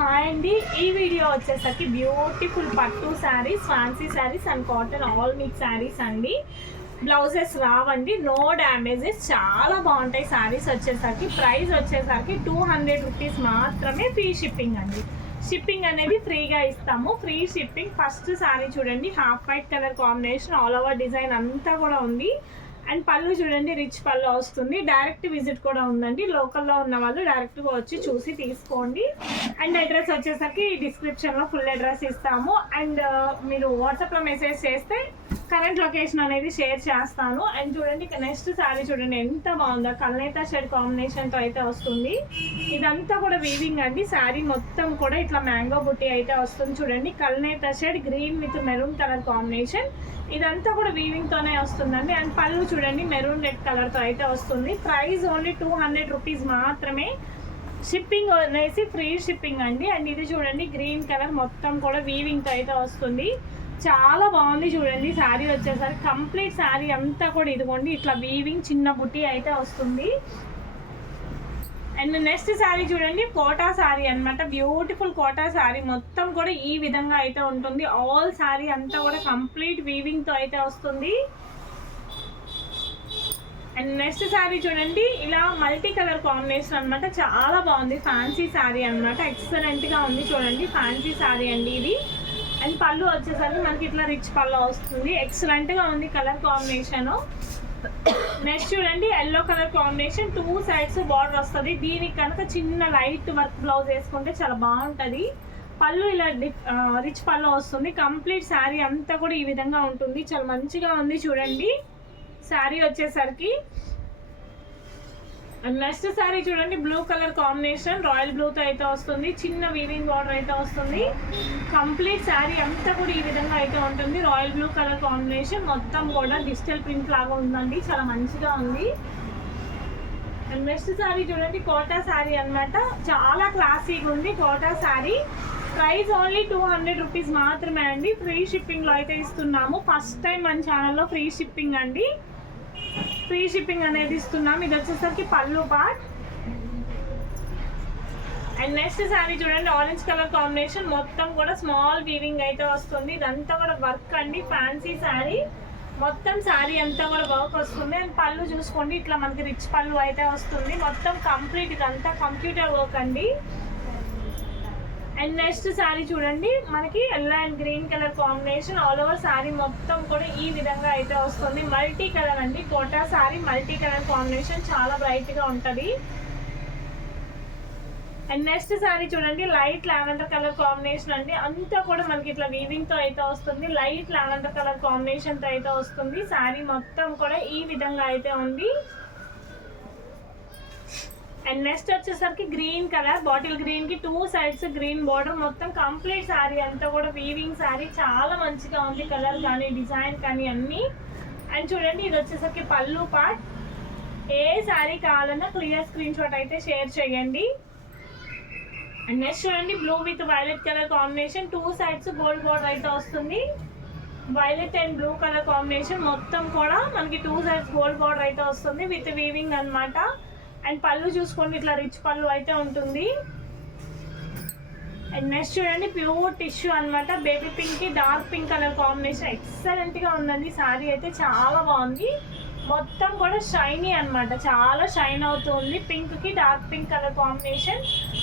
Hi అండి, ఈ video వచ్చేసరికి బ్యూటిఫుల్ పట్టు saris, fancy saris and cotton all mix saris అండి. బ్లౌజెస్ రావండి, నో డ్యామేజెస్, చాలా బాగుంటాయి శారీస్. వచ్చేసరికి ప్రైస్ వచ్చేసరికి 200 రూపీస్ మాత్రమే, ఫ్రీ షిప్పింగ్ అండి. షిప్పింగ్ అనేది ఫ్రీగా ఇస్తాము, ఫ్రీ షిప్పింగ్. ఫస్ట్ శారీ చూడండి, half white colour combination, all over design అంతా కూడా ఉంది. అండ్ పళ్ళు చూడండి, రిచ్ పళ్ళు వస్తుంది. డైరెక్ట్ విజిట్ కూడా ఉందండి, లోకల్లో ఉన్న వాళ్ళు డైరెక్ట్గా వచ్చి చూసి తీసుకోండి. అండ్ అడ్రస్ వచ్చేసరికి డిస్క్రిప్షన్లో ఫుల్ అడ్రస్ ఇస్తాము. అండ్ మీరు వాట్సాప్లో మెసేజ్ చేస్తే కరెంట్ లొకేషన్ అనేది షేర్ చేస్తాను. అండ్ చూడండి, నెక్స్ట్ శారీ చూడండి ఎంత బాగుందో, కల్నేత షేడ్ కాంబినేషన్తో అయితే వస్తుంది. ఇదంతా కూడా వీవింగ్ అండి. శారీ మొత్తం కూడా ఇట్లా మ్యాంగో బుట్టి అయితే వస్తుంది. చూడండి, కల్నేత shade green with maroon colour combination, ఇదంతా కూడా వీవింగ్ తోనే వస్తుందండి. అండ్ పళ్ళు చూడండి, మెరూన్ రెడ్ కలర్ తో అయితే వస్తుంది. ప్రైస్ ఓన్లీ 200 రూపీస్ మాత్రమే. షిప్పింగ్ అనేసి ఫ్రీ షిప్పింగ్ అండి. అండ్ ఇది చూడండి, గ్రీన్ కలర్ మొత్తం కూడా వీవింగ్ తో అయితే వస్తుంది. చాలా బాగుంది చూడండి. శారీ వచ్చేసరికి కంప్లీట్ శారీ అంతా కూడా ఇదిగోండి ఇట్లా వీవింగ్ చిన్న బుట్టి అయితే వస్తుంది. అండ్ నెక్స్ట్ శారీ చూడండి, కోటా శారీ అనమాట. బ్యూటిఫుల్ కోటా శారీ మొత్తం కూడా ఈ విధంగా అయితే ఉంటుంది. ఆల్ శారీ అంతా కూడా కంప్లీట్ వీవింగ్ తో అయితే వస్తుంది. అండ్ నెక్స్ట్ శారీ చూడండి, ఇలా మల్టీ కలర్ కాంబినేషన్ అనమాట. చాలా బాగుంది, ఫ్యాన్సీ శారీ అనమాట. ఎక్సలెంట్ గా ఉంది చూడండి, ఫ్యాన్సీ శారీ అండి ఇది. అండ్ పళ్ళు వచ్చేసరికి మనకి ఇట్లా రిచ్ పళ్ళు వస్తుంది. ఎక్సలెంట్ గా ఉంది కలర్ కాంబినేషన్. నెక్స్ట్ చూడండి, yellow colour combination, 2 sides border వస్తుంది. దీనికి కనుక చిన్న లైట్ వర్క్ బ్లౌజ్ వేసుకుంటే చాలా బాగుంటుంది. పళ్ళు ఇలా రిచ్ పళ్ళు వస్తుంది. కంప్లీట్ శారీ అంతా కూడా ఈ విధంగా ఉంటుంది. చాలా మంచిగా ఉంది చూడండి శారీ వచ్చేసరికి. నెక్స్ట్ శారీ చూడండి, బ్లూ కలర్ కాంబినేషన్, రాయల్ బ్లూతో అయితే వస్తుంది. చిన్న వీవింగ్ బార్డర్ అయితే వస్తుంది. కంప్లీట్ శారీ అంతా కూడా ఈ విధంగా అయితే ఉంటుంది. రాయల్ బ్లూ కలర్ కాంబినేషన్ మొత్తం కూడా డిజిటల్ ప్రింట్ లాగా ఉందండి, చాలా మంచిగా ఉంది. అండ్ నెక్స్ట్ శారీ చూడండి, కోటా శారీ అనమాట. చాలా క్లాసీగా ఉంది Kota sari. Price only 200 rupees మాత్రమే అండి. ఫ్రీ షిప్పింగ్లో అయితే ఇస్తున్నాము. ఫస్ట్ టైం మన ఛానల్లో ఫ్రీ షిప్పింగ్ అండి, ఫ్రీ షిప్పింగ్ అనేది ఇస్తున్నాం. ఇది వచ్చేసరికి పళ్ళు పార్ట్. అండ్ నెక్స్ట్ శారీ చూడండి, ఆరెంజ్ కలర్ కాంబినేషన్ మొత్తం కూడా స్మాల్ వీవింగ్ అయితే వస్తుంది. ఇదంతా కూడా వర్క్ అండి, ఫ్యాన్సీ శారీ. మొత్తం శారీ అంతా కూడా వర్క్ వస్తుంది. అండ్ పళ్ళు చూసుకోండి, ఇట్లా మనకి రిచ్ పళ్ళు అయితే వస్తుంది. మొత్తం కంప్లీట్ ఇదంతా కంప్యూటర్ వర్క్ అండి. అండ్ నెక్స్ట్ శారీ చూడండి, మనకి yellow and green colour combination, all over sari మొత్తం కూడా ఈ విధంగా అయితే వస్తుంది. మల్టీ కలర్ అండి, Kota sari multi colour combination, చాలా బ్రైట్ గా ఉంటది. అండ్ నెక్స్ట్ శారీ చూడండి, లైట్ లావెండర్ కలర్ కాంబినేషన్ అండి. అంతా కూడా మనకి ఇట్లా వీవింగ్ తో అయితే వస్తుంది. లైట్ లావెండర్ కలర్ కాంబినేషన్ తో అయితే వస్తుంది. శారీ మొత్తం కూడా ఈ విధంగా అయితే ఉంది. అండ్ నెక్స్ట్ వచ్చేసరికి గ్రీన్ కలర్, బాటిల్ గ్రీన్ కి 2 సైడ్స్ గ్రీన్ బార్డర్, మొత్తం కంప్లీట్ శారీ అంతా కూడా వీవింగ్ శారీ. చాలా మంచిగా ఉంది కలర్ కానీ డిజైన్ కానీ అన్ని. అండ్ చూడండి, ఇది వచ్చేసరికి పళ్ళు పార్ట్. ఏ శారీ కావాలన్నా క్లియర్ స్క్రీన్ షాట్ అయితే షేర్ చేయండి. అండ్ నెక్స్ట్ చూడండి, blue with violet colour combination, 2 sides gold border అయితే వస్తుంది. Violet and blue colour combination మొత్తం కూడా మనకి 2 సైడ్స్ గోల్డ్ బార్డర్ అయితే వస్తుంది విత్ వీవింగ్ అనమాట. అండ్ పళ్ళు చూసుకోండి, ఇట్లా రిచ్ పళ్ళు అయితే ఉంటుంది. అండ్ నెక్స్ట్ చూడండి, ప్యూర్ టిష్యూ అనమాట. బేబీ పింక్ కి dark pink colour combination, excellent గా ఉందండి. శారీ అయితే చాలా బాగుంది. మొత్తం కూడా షైనీ అనమాట, చాలా షైన్ అవుతుంది. పింక్ కి డార్క్ పింక్ కలర్ కాంబినేషన్.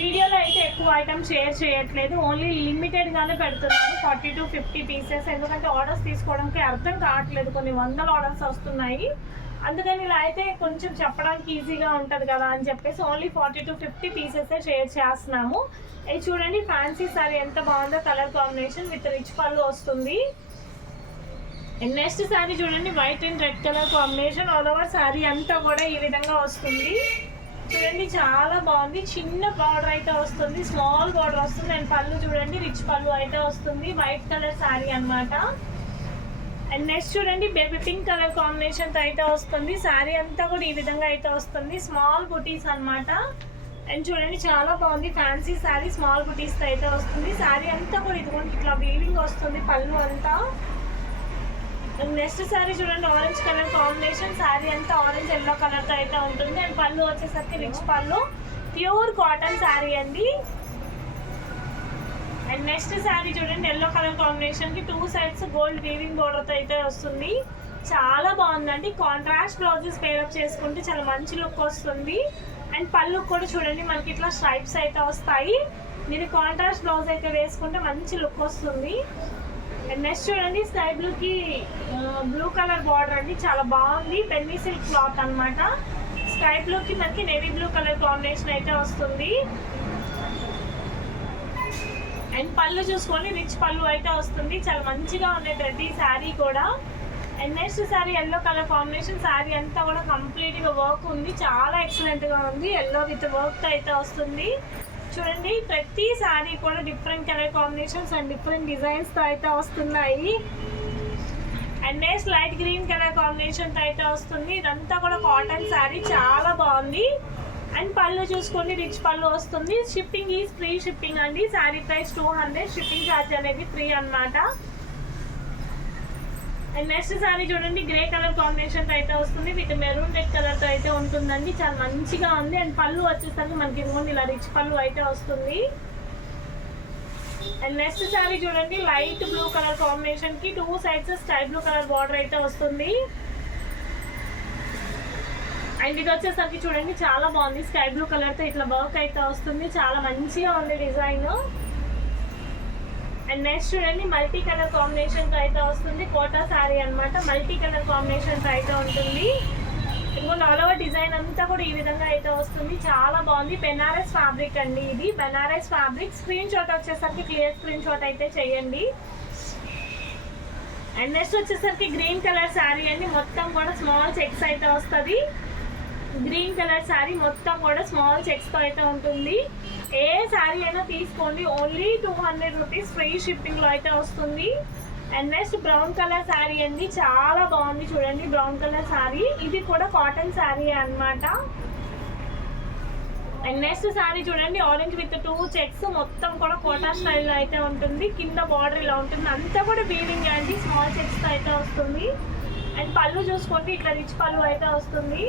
వీడియోలో అయితే ఎక్కువ ఐటమ్ షేర్ చేయట్లేదు, ఓన్లీ లిమిటెడ్ గానే పెడుతున్నాను, 40 to 50 పీసెస్. ఎందుకంటే ఆర్డర్స్ తీసుకోవడానికి అర్థం కావట్లేదు, కొన్ని వందల ఆర్డర్స్ వస్తున్నాయి. అందుకని ఇలా అయితే కొంచెం చెప్పడానికి ఈజీగా ఉంటుంది కదా అని చెప్పేసి ఓన్లీ 40 to 50 పీసెస్ షేర్ చేస్తున్నాము. ఇది చూడండి, ఫ్యాన్సీ శారీ ఎంత బాగుందో, కలర్ కాంబినేషన్ విత్ రిచ్ పళ్ళు వస్తుంది. అండ్ నెక్స్ట్ శారీ చూడండి, white and red colour combination, all over sari అంతా కూడా ఈ విధంగా వస్తుంది. చూడండి, చాలా బాగుంది. చిన్న బార్డర్ అయితే వస్తుంది, స్మాల్ బార్డర్ వస్తుంది. అండ్ పళ్ళు చూడండి, రిచ్ పళ్ళు అయితే వస్తుంది. వైట్ కలర్ శారీ అనమాట. అండ్ నెక్స్ట్ చూడండి, బేబీ పింక్ కలర్ కాంబినేషన్ తో అయితే వస్తుంది. శారీ అంతా కూడా ఈ విధంగా అయితే వస్తుంది, స్మాల్ బుటీస్ అనమాట. అండ్ చూడండి, చాలా బాగుంది ఫ్యాన్సీ శారీ, స్మాల్ బుటీస్ తో అయితే వస్తుంది. శారీ అంతా కూడా ఇదిగోండి ఇట్లా వీవింగ్ వస్తుంది, పళ్ళు అంతా. అండ్ నెక్స్ట్ శారీ చూడండి, ఆరెంజ్ కలర్ కాంబినేషన్, శారీ అంతా ఆరెంజ్ ఎల్లో కలర్ తో అయితే ఉంటుంది. అండ్ పళ్ళు వచ్చేసరికి రిచ్ పళ్ళు, ప్యూర్ కాటన్ శారీ అండి. అండ్ నెక్స్ట్ శారీ చూడండి, ఎల్లో కలర్ కాంబినేషన్ కి 2 సైడ్స్ గోల్డ్ వీవింగ్ బోర్డర్ తో అయితే వస్తుంది. చాలా బాగుందండి. కాంట్రాస్ట్ బ్లౌజెస్ పేరప్ చేసుకుంటే చాలా మంచి లుక్ వస్తుంది. అండ్ పళ్ళు కూడా చూడండి మనకి ఇట్లా స్ట్రైప్స్ అయితే వస్తాయి. మీరు కాంట్రాస్ట్ బ్లౌజ్ అయితే వేసుకుంటే మంచి లుక్ వస్తుంది. అండ్ నెక్స్ట్ చూడండి, స్కై బ్లూకి బ్లూ కలర్ బార్డర్ అండి, చాలా బాగుంది. పెన్నీ సిల్క్ క్లాత్ అనమాట. స్కై బ్లూకి మనకి నేవీ బ్లూ కలర్ కాంబినేషన్ అయితే వస్తుంది. అండ్ పళ్ళు చూసుకొని రిచ్ పళ్ళు అయితే వస్తుంది. చాలా మంచిగా ఉంది ప్రతి శారీ కూడా. And next sari yellow colour combination. Sari అంతా కూడా కంప్లీట్గా వర్క్ ఉంది, చాలా ఎక్సలెంట్గా ఉంది. ఎల్లో విత్ వర్క్తో అయితే వస్తుంది. చూడండి ప్రతి శారీ కూడా different colour combinations and different డిజైన్స్తో అయితే వస్తున్నాయి. And next light green colour కాంబినేషన్తో అయితే వస్తుంది. ఇదంతా కూడా కాటన్ శారీ, చాలా బాగుంది. అండ్ పళ్ళు చూసుకోండి రిచ్ పళ్ళు వస్తుంది. షిప్పింగ్ ఈజ్ ఫ్రీ షిప్పింగ్ అండి. శారీ ప్రైస్ 200, షిప్పింగ్ ఛార్జ్ అనేది ఫ్రీ అనమాట. అండ్ నెక్స్ట్ శారీ చూడండి, గ్రే కలర్ కాంబినేషన్ అయితే వస్తుంది. విత్ మెరూన్ రెడ్ కలర్ తో అయితే ఉంటుందండి. చాలా మంచిగా ఉంది. అండ్ పళ్ళు వచ్చేసరికి మనకి ఇదిగోండి ఇలా రిచ్ పళ్ళు అయితే వస్తుంది. అండ్ నెక్స్ట్ శారీ చూడండి, లైట్ బ్లూ కలర్ కాంబినేషన్ కి 2 sides sky blue colour border అయితే వస్తుంది. అండ్ ఇది వచ్చేసరికి చూడండి చాలా బాగుంది. స్కై బ్లూ కలర్ తో ఇట్లా వర్క్ అయితే వస్తుంది. చాలా మంచిగా ఉంది డిజైన్. అండ్ నెక్స్ట్ చూడండి, మల్టీ కలర్ కాంబినేషన్ తో అయితే వస్తుంది. కోటా శారీ అనమాట. మల్టీ కలర్ కాంబినేషన్ తో అయితే ఉంటుంది. ఇంకొంచెం ఆల్ ఓవర్ డిజైన్ అంతా కూడా ఈ విధంగా అయితే వస్తుంది. చాలా బాగుంది. బెనారస్ ఫ్యాబ్రిక్ అండి ఇది. బెనారస్ ఫ్యాబ్రిక్. స్క్రీన్ షాట్ వచ్చేసరికి క్లియర్ స్క్రీన్ షాట్ అయితే చేయండి. అండ్ నెక్స్ట్ వచ్చేసరికి గ్రీన్ కలర్ శారీ అండి. మొత్తం కూడా స్మాల్ చెక్స్ అయితే వస్తుంది. గ్రీన్ కలర్ శారీ మొత్తం కూడా స్మాల్ చెక్స్ తో అయితే ఉంటుంది. ఏ శారీ అయినా తీసుకోండి, ఓన్లీ 200 రూపీస్ ఫ్రీ షిప్పింగ్ లో అయితే వస్తుంది. And next brown colour sari అండి, చాలా బాగుంది. చూడండి బ్రౌన్ కలర్ శారీ, ఇది కూడా కాటన్ శారీ అన్నమాట. అండ్ నెక్స్ట్ శారీ చూడండి, ఆరెంజ్ విత్ 2 చెక్స్, మొత్తం కూడా కోటా స్టైల్లో అయితే ఉంటుంది. కింద బార్డర్ ఇలా ఉంటుంది. అంతా కూడా వీవింగ్ అండి, స్మాల్ చెక్స్ తో అయితే వస్తుంది. అండ్ పళ్ళు చూసుకోండి ఇట్లా రిచ్ పళ్ళు అయితే వస్తుంది.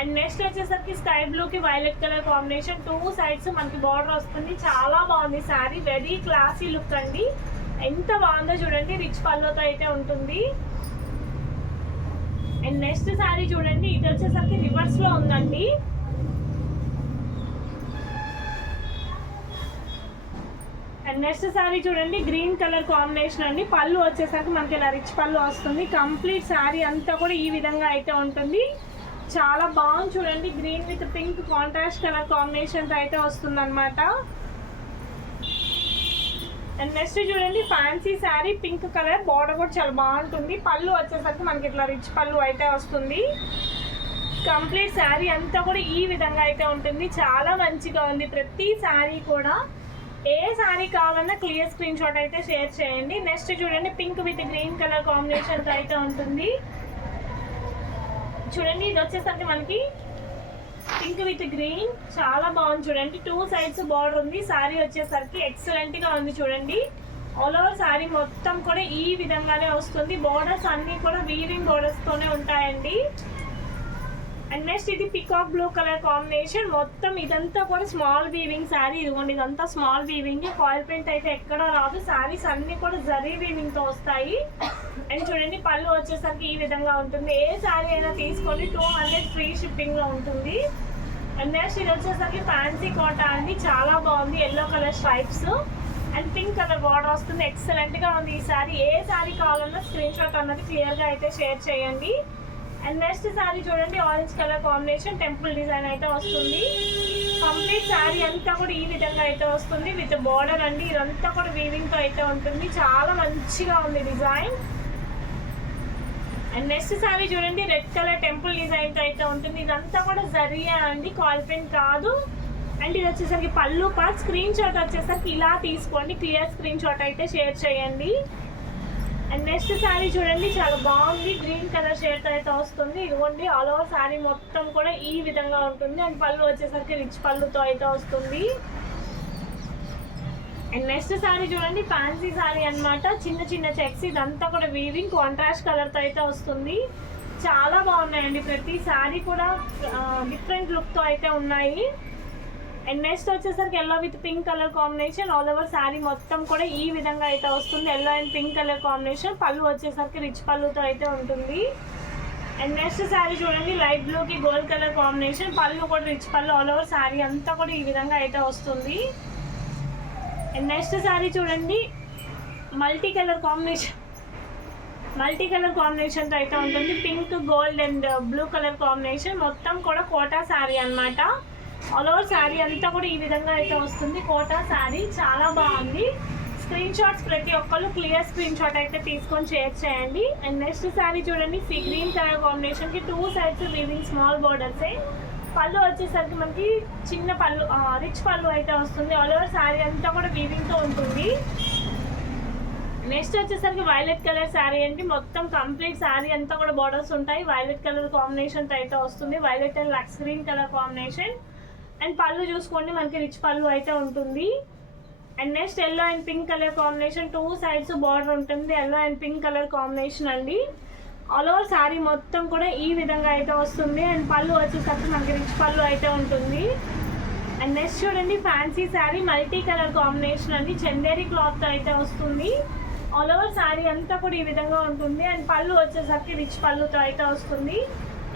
అండ్ నెక్స్ట్ వచ్చేసరికి స్కై బ్లూకి వైలెట్ కలర్ కాంబినేషన్. 2 సైడ్స్ మనకి బార్డర్ వస్తుంది. చాలా బాగుంది శారీ. వెరీ క్లాసీ లుక్ అండి. ఎంత బాగుందో చూడండి. రిచ్ పళ్ళుతో అయితే ఉంటుంది. అండ్ నెక్స్ట్ శారీ చూడండి, ఇది వచ్చేసరికి రివర్స్ లో ఉందండి. అండ్ నెక్స్ట్ శారీ చూడండి, గ్రీన్ కలర్ కాంబినేషన్ అండి. పళ్ళు వచ్చేసరికి మనకి ఇలా రిచ్ పళ్ళు వస్తుంది. కంప్లీట్ శారీ అంతా కూడా ఈ విధంగా అయితే ఉంటుంది. చాలా బాగుంది చూడండి. Green with pink contrast colour combination అయితే వస్తుంది అనమాట. అండ్ నెక్స్ట్ చూడండి, fancy sari, pink colour border కూడా చాలా బాగుంటుంది. పళ్ళు వచ్చేసరికి మనకి ఇట్లా రిచ్ పళ్ళు అయితే వస్తుంది. కంప్లీట్ శారీ అంతా కూడా ఈ విధంగా అయితే ఉంటుంది. చాలా మంచిగా ఉంది ప్రతి శారీ కూడా. ఏ శారీ కావాలన్నా క్లియర్ స్క్రీన్ షాట్ అయితే షేర్ చేయండి. నెక్స్ట్ చూడండి, pink with green colour combination అయితే ఉంటుంది. చూడండి ఇది వచ్చేసరికి మనకి పింక్ విత్ గ్రీన్, చాలా బాగుంది చూడండి. 2 సైడ్స్ బార్డర్ ఉంది. శారీ వచ్చేసరికి ఎక్సలెంట్ గా ఉంది చూడండి. ఆల్ ఓవర్ శారీ మొత్తం కూడా ఈ విధంగానే వస్తుంది. బార్డర్స్ అన్ని కూడా వీవింగ్ బార్డర్స్ తోనే ఉంటాయండి. అండ్ నెక్స్ట్ ఇది పికాక్ బ్లూ కలర్ కాంబినేషన్. మొత్తం ఇదంతా కూడా స్మాల్ వీవింగ్ శారీ. ఇదిగోండి ఇదంతా స్మాల్ వీవింగ్. కాయిల్ ప్రింట్ అయితే ఎక్కడా రాదు. శారీస్ అన్ని కూడా జరీ వీవింగ్ తో వస్తాయి. అండ్ చూడండి పళ్ళు వచ్చేసరికి ఈ విధంగా ఉంటుంది. ఏ శారీ అయినా తీసుకొని 200 ఫ్రీ షిప్పింగ్ లో ఉంటుంది. అండ్ నెక్స్ట్ ఇది వచ్చేసరికి ఫ్యాన్సీ కోటా అండి. చాలా బాగుంది. Yellow colour stripes and pink colour border వస్తుంది. ఎక్సలెంట్ గా ఉంది ఈ శారీ. ఏ శారీ కావాలన్నా స్క్రీన్ షాట్ అన్నది క్లియర్ గా అయితే షేర్ చేయండి. అండ్ నెక్స్ట్ శారీ చూడండి, orange colour combination, temple design అయితే వస్తుంది. కంప్లీట్ శారీ అంతా కూడా ఈ విధంగా అయితే వస్తుంది. విత్ బార్డర్ అండి. ఇదంతా కూడా వీవింగ్ తో అయితే ఉంటుంది. చాలా మంచిగా ఉంది డిజైన్. అండ్ నెక్స్ట్ శారీ చూడండి, రెడ్ కలర్ టెంపుల్ డిజైన్ తో అయితే ఉంటుంది. ఇదంతా కూడా జరియా అండి, కాల్ పెన్ కాదు. అండ్ ఇది వచ్చేసరికి పళ్ళు పార్ట్. స్క్రీన్ షాట్ వచ్చేసరికి ఇలా తీసుకోండి, క్లియర్ స్క్రీన్ షాట్ అయితే షేర్ చేయండి. అండ్ నెక్స్ట్ శారీ చూడండి, చాలా బాగుంది. గ్రీన్ కలర్ షేడ్ అయితే వస్తుంది. ఇదిగోండి ఆల్ ఓవర్ శారీ మొత్తం కూడా ఈ విధంగా ఉంటుంది. అండ్ పళ్ళు వచ్చేసరికి రిచ్ పళ్ళుతో అయితే వస్తుంది. అండ్ నెక్స్ట్ శారీ చూడండి, ఫ్యాన్సీ శారీ అనమాట. చిన్న చిన్న చెక్స్, ఇదంతా కూడా వీవింగ్ కాంట్రాస్ట్ కలర్తో అయితే వస్తుంది. చాలా బాగున్నాయండి. ప్రతి శారీ కూడా డిఫరెంట్ లుక్తో అయితే ఉన్నాయి. అండ్ నెక్స్ట్ వచ్చేసరికి yellow with pink colour combination. All over sari మొత్తం కూడా ఈ విధంగా అయితే వస్తుంది. Yellow and pink colour combination. పళ్ళు వచ్చేసరికి రిచ్ పళ్ళుతో అయితే ఉంటుంది. అండ్ నెక్స్ట్ శారీ చూడండి, లైట్ బ్లూకి గోల్డ్ కలర్ కాంబినేషన్. పళ్ళు కూడా రిచ్ పళ్ళు. ఆల్ ఓవర్ శారీ అంతా కూడా ఈ విధంగా అయితే వస్తుంది. అండ్ నెక్స్ట్ శారీ చూడండి, మల్టీ కలర్ కాంబినేషన్తో అయితే ఉంటుంది. Pink, gold and blue colour combination. మొత్తం కూడా కోటా శారీ అనమాట. ఆల్ ఓవర్ శారీ అంతా కూడా ఈ విధంగా అయితే వస్తుంది. కోటా శారీ చాలా బాగుంది. స్క్రీన్ షాట్స్ ప్రతి ఒక్కళ్ళు క్లియర్ స్క్రీన్ షాట్ అయితే తీసుకొని షేర్ చేయండి. అండ్ నెక్స్ట్ శారీ చూడండి, సీ గ్రీన్ కలర్ కాంబినేషన్కి 2 సైడ్స్ వీవింగ్ స్మాల్ బోర్డర్సే. పళ్ళు వచ్చేసరికి మనకి చిన్న పళ్ళు, రిచ్ పళ్ళు అయితే వస్తుంది. ఆల్ ఓవర్ శారీ అంతా కూడా వీవింగ్తో ఉంటుంది. నెక్స్ట్ వచ్చేసరికి వైలెట్ కలర్ శారీ అండి. మొత్తం కంప్లీట్ శారీ అంతా కూడా బోర్డర్స్ ఉంటాయి. వైలెట్ కలర్ కాంబినేషన్తో అయితే వస్తుంది. Violet and lux green colour combination. And పళ్ళు చూసుకోండి, మనకి రిచ్ పళ్ళు అయితే ఉంటుంది. And next yellow and pink colour combination. 2 sides border ఉంటుంది. Yellow and pink colour combination అండి. ఆల్ ఓవర్ శారీ మొత్తం కూడా ఈ విధంగా అయితే వస్తుంది. అండ్ పళ్ళు వచ్చేసరికి మనకి రిచ్ పళ్ళు అయితే ఉంటుంది. అండ్ నెక్స్ట్ చూడండి, fancy sari multi colour combination అండి. చందేరి క్లాత్తో అయితే వస్తుంది. ఆల్ ఓవర్ శారీ అంతా కూడా ఈ విధంగా ఉంటుంది. అండ్ పళ్ళు వచ్చేసరికి రిచ్ పళ్ళుతో అయితే వస్తుంది.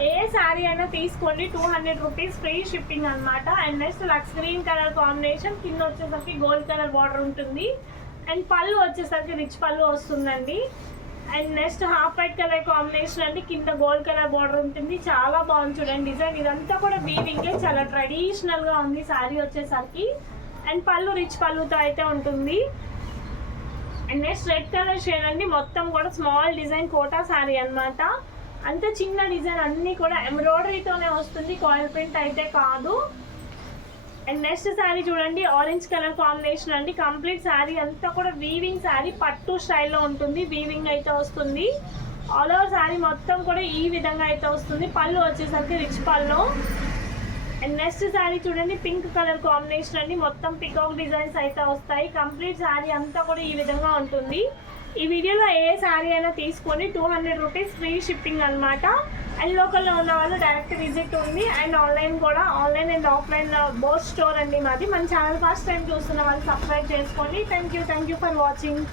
ఏ శారీ అయినా తీసుకోండి, 200 రూపీస్ ఫ్రీ షిప్పింగ్ అనమాట. And next lux green colour combination. కింద వచ్చేసరికి గోల్డ్ కలర్ బార్డర్ ఉంటుంది. అండ్ పళ్ళు వచ్చేసరికి రిచ్ పళ్ళు వస్తుందండి. And next half white colour combination అండి. కింద గోల్డ్ కలర్ బార్డర్ ఉంటుంది. చాలా బాగుంది చూడండి డిజైన్. ఇదంతా కూడా వీవింగే, చాలా ట్రెడిషనల్గా ఉంది శారీ వచ్చేసరికి. అండ్ పళ్ళు రిచ్ పళ్ళుతో అయితే ఉంటుంది. And next red colour shade అండి. మొత్తం కూడా స్మాల్ డిజైన్ కోటా శారీ అనమాట. అంత చిన్న డిజైన్ అన్నీ కూడా ఎంబ్రాయిడరీతోనే వస్తుంది, కాయిల్ ప్రింట్ అయితే కాదు. అండ్ నెక్స్ట్ శారీ చూడండి, ఆరెంజ్ కలర్ కాంబినేషన్ అండి. కంప్లీట్ శారీ అంతా కూడా వీవింగ్ శారీ, పట్టు స్టైల్లో ఉంటుంది. వీవింగ్ అయితే వస్తుంది. ఆల్ ఓవర్ శారీ మొత్తం కూడా ఈ విధంగా అయితే వస్తుంది. పళ్ళు వచ్చేసరికి రిచ్ పళ్ళు. అండ్ నెక్స్ట్ శారీ చూడండి, పింక్ కలర్ కాంబినేషన్ అండి. మొత్తం పికాక్ డిజైన్స్ అయితే వస్తాయి. కంప్లీట్ శారీ అంతా కూడా ఈ విధంగా ఉంటుంది. ఈ వీడియోలో ఏ శారీ అయినా తీసుకొని 200 రూపీస్ ఫ్రీ షిప్పింగ్ అనమాట. అండ్ లోకల్లో ఉన్న వాళ్ళు డైరెక్ట్ విజిట్ ఉంది. అండ్ ఆన్లైన్ కూడా, online and offline both store అండి మాది. మన ఛానల్ ఫస్ట్ టైం చూస్తున్న వాళ్ళు సబ్స్క్రైబ్ చేసుకోండి. Thank you for watching.